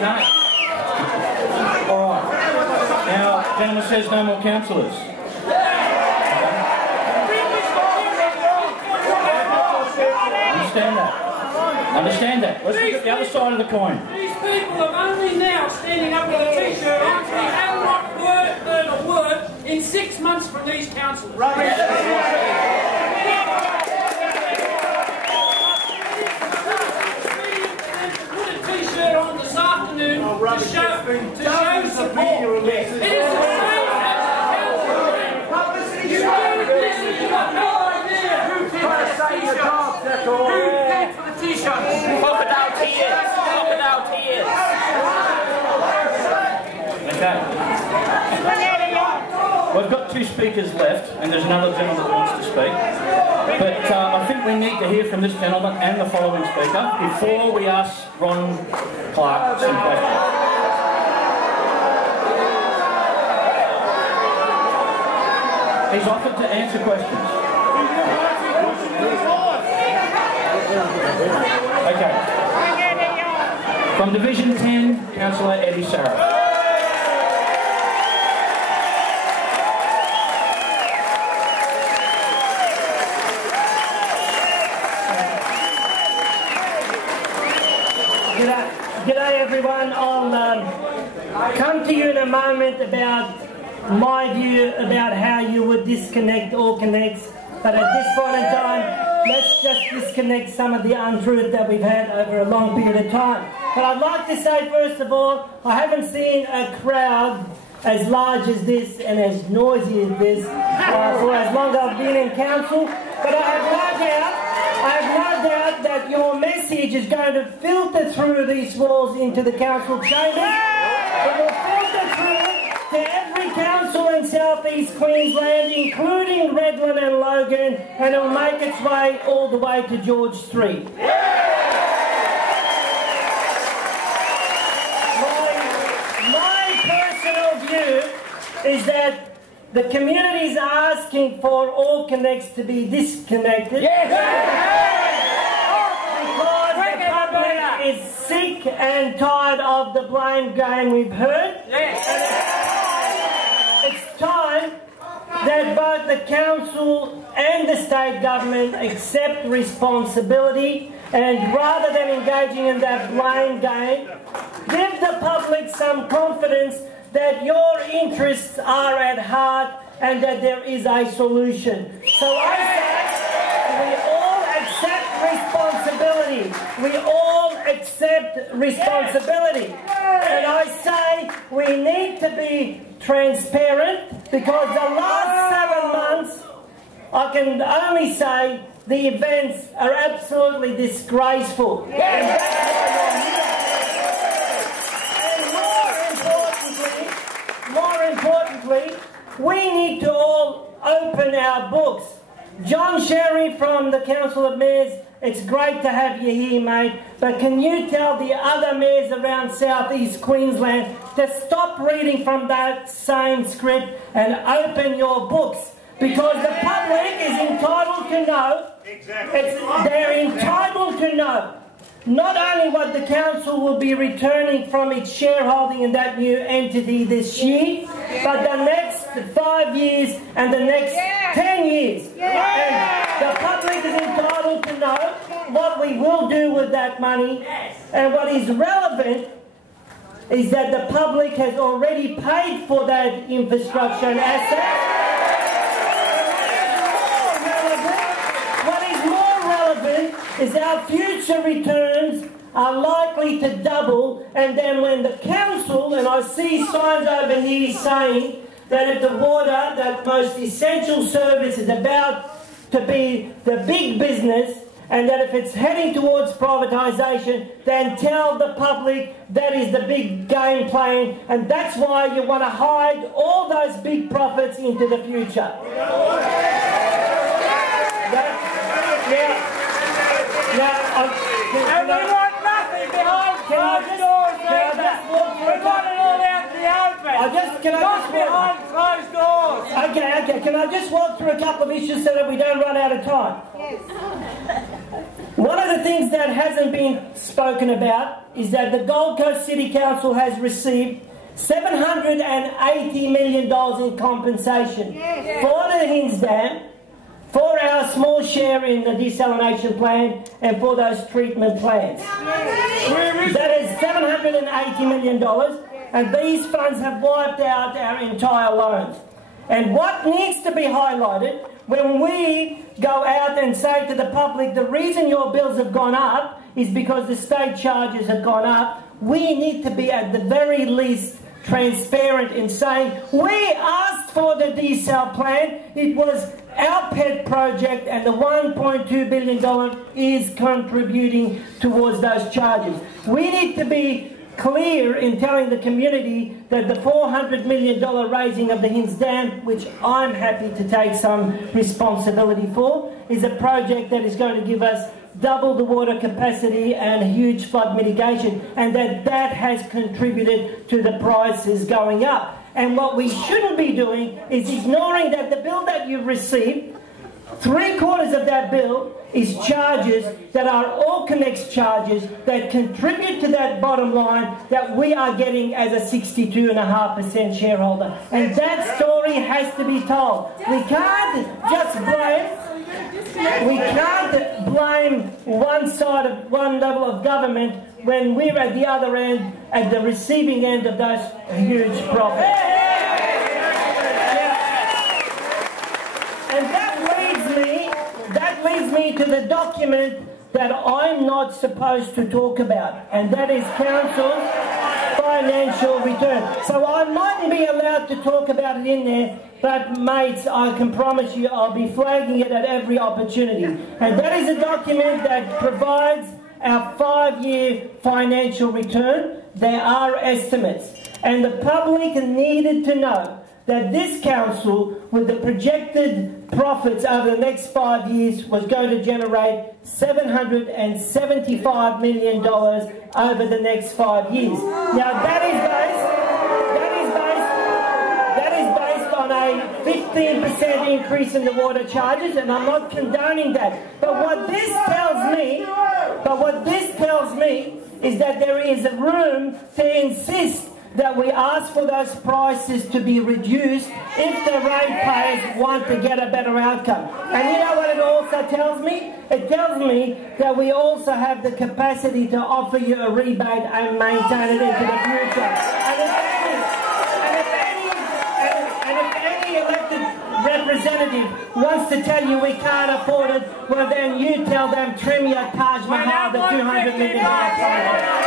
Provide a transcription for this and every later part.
No. All right. Now, gentleman says no more councillors. Understand that. Understand that. Let's look at the other side of the coin. These people are only now standing up with a t-shirt on, so we have not heard a word in 6 months from these councillors. Put a t-shirt on this afternoon to show support. It is the same as the council. You don't listen, you've got no idea who did that t-shirt. Who paid for the t-shirt? Crocodile tears. Crocodile tears. Okay. We've got 2 speakers left, and there's another gentleman that wants to speak. But I think we need to hear from this gentleman and the following speaker before we ask Ron Clark some questions. He's offered to answer questions. Okay. From Division 10, Councillor Eddie Sarroff. G'day everyone. I'll come to you in a moment about my view about how you would disconnect Allconnex, but at this point in time, let's just disconnect some of the untruth that we've had over a long period of time. But I'd like to say, first of all, I haven't seen a crowd as large as this and as noisy as this for as long as I've been in council, but I have no doubt that your message is going to filter through these walls into the council chambers. It will filter through to every council in South East Queensland, including Redland and Logan, and it will make its way all the way to George Street. My personal view is that the community is asking for Allconnex to be disconnected. Because the public is sick and tired of the blame game we've heard. It's time that both the council and the state government accept responsibility, and rather than engaging in that blame game, give the public some confidence that your interests are at heart and that there is a solution. So I say we all accept responsibility. We all accept responsibility. And I say we need to be transparent, because the last 7 months, I can only say the events are absolutely disgraceful. And that's why you're here. More importantly, we need to all open our books. John Sherry from the Council of Mayors, it's great to have you here, mate, but can you tell the other mayors around South East Queensland to stop reading from that same script and open your books? Because the public is entitled to know, they're entitled to know not only what the council will be returning from its shareholding in that new entity this year, but the next 5 years and the next 10 years. And the public is entitled to know what we will do with that money. And what is relevant is that the public has already paid for that infrastructure and asset. What is more relevant is our future returns are likely to double, and then when the council, and I see signs over here saying that if the water, that most essential service, is about to be the big business, and that if it's heading towards privatisation, then tell the public that is the big game plan, and that's why you want to hide all those big profits into the future. And we want nothing behind closed doors. We want it all out in the open. Not behind closed doors. Okay. Can I just walk through a couple of issues so that we don't run out of time? Yes. One of the things that hasn't been spoken about is that the Gold Coast City Council has received $780 million in compensation for the Hinds Dam, for our small share in the desalination plant, and for those treatment plants. That is $780 million, and these funds have wiped out our entire loans. And what needs to be highlighted, when we go out and say to the public, the reason your bills have gone up is because the state charges have gone up, we need to be at the very least transparent in saying, we asked for the desal plan, it was our pet project, and the $1.2 billion is contributing towards those charges. We need to be clear in telling the community that the $400 million raising of the Hinds Dam, which I'm happy to take some responsibility for, is a project that is going to give us double the water capacity and huge flood mitigation, and that has contributed to the prices going up. And what we shouldn't be doing is ignoring that the bill that you've received, 3/4 of that bill is charges that are Allconnex charges that contribute to that bottom line that we are getting as a 62.5% shareholder. And that story has to be told. We can't just blame one side of one level of government when we're at the other end, at the receiving end of those huge profits. And that leads me to the document that I'm not supposed to talk about, and that is Council's financial return. So I mightn't be allowed to talk about it in there, but mates, I can promise you I'll be flagging it at every opportunity. And that is a document that provides our 5-year financial return. There are estimates, and the public needed to know that this council, with the projected profits over the next 5 years, was going to generate $775 million over the next 5 years. Now that is based on a 15% increase in the water charges, and I'm not condoning that. But what this tells me is that there is room to insist that we ask for those prices to be reduced if the ratepayers want to get a better outcome. And you know what it also tells me? It tells me that we also have the capacity to offer you a rebate and maintain it into the future. And if any elected representative wants to tell you we can't afford it, well then you tell them trim your Taj Mahal, the $200 million project.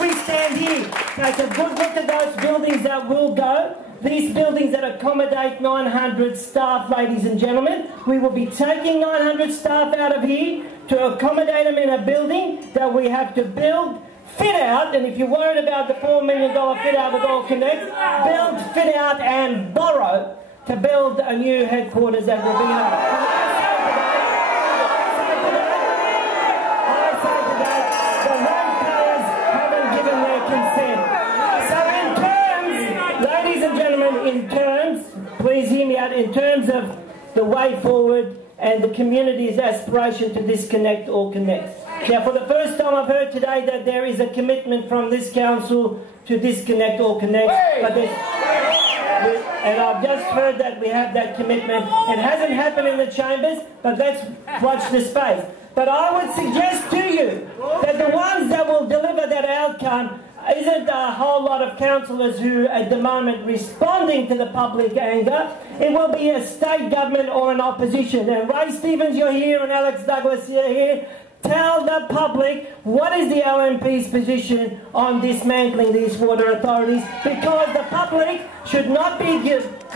We stand here, take a good look at those buildings that will go. These buildings that accommodate 900 staff, ladies and gentlemen. We will be taking 900 staff out of here to accommodate them in a building that we have to build, fit out, and if you're worried about the $4 million fit out with Allconnex, build, fit out and borrow to build a new headquarters that will be please hear me out, in terms of the way forward and the community's aspiration to disconnect Allconnex. Now, for the first time I've heard today that there is a commitment from this council to disconnect Allconnex, and I've just heard that we have that commitment. It hasn't happened in the chambers, but let's watch the space. But I would suggest to you that the ones that will deliver that outcome isn't a whole lot of councillors who at the moment responding to the public anger. It will be a state government or an opposition. And Ray Stevens, you're here, and Alex Douglas, you're here. Tell the public what is the LNP's position on dismantling these water authorities, because the public should not be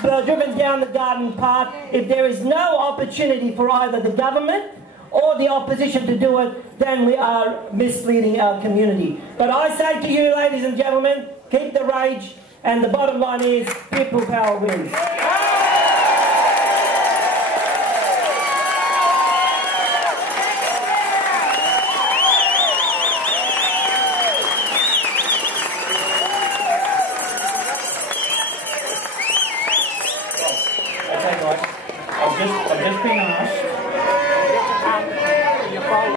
driven down the garden path if there is no opportunity for either the government or the opposition to do it. Then we are misleading our community. But I say to you, ladies and gentlemen, keep the rage, and the bottom line is people power wins. I've just been asked